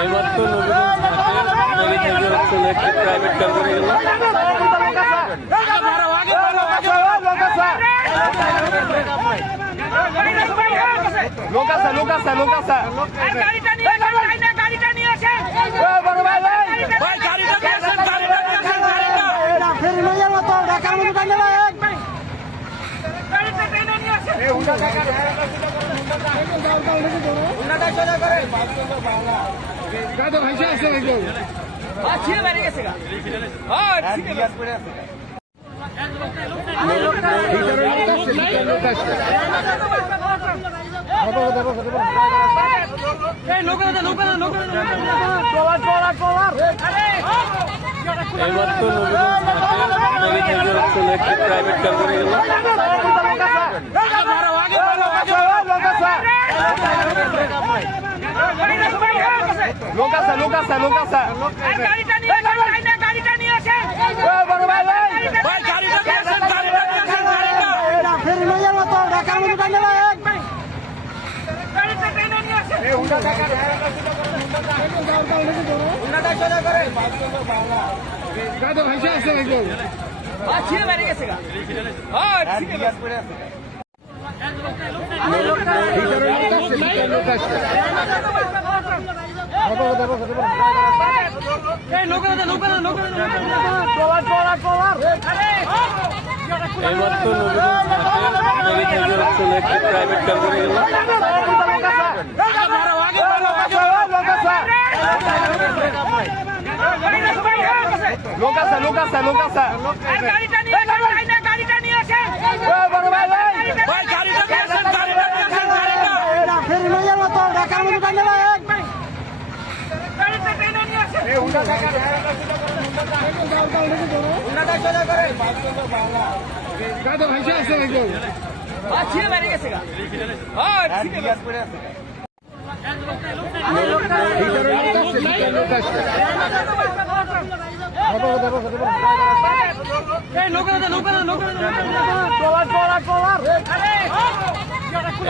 এইমাত্র নবীগঞ্জ চলে একটি প্রাইভেট কার করে গেল। এইমাত্র নবীগঞ্জ চলে একটি প্রাইভেট কার করে গেল।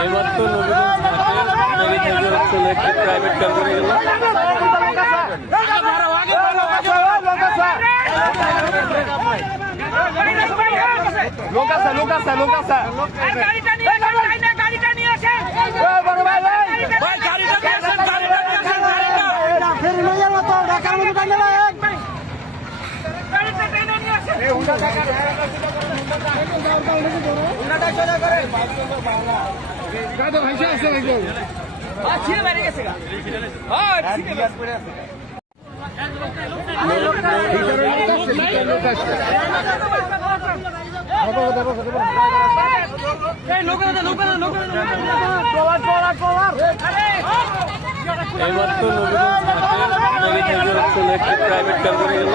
এইমাত্র নবীগঞ্জ চলে একটি প্রাইভেট কার করে গেল। এইমাত্র নবীগঞ্জ চলে একটি প্রাইভেট কার করে গেল। এইমাত্র নবীগঞ্জ চলে একটি প্রাইভেট কার করে গেল।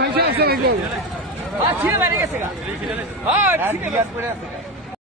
ভাইসা আছে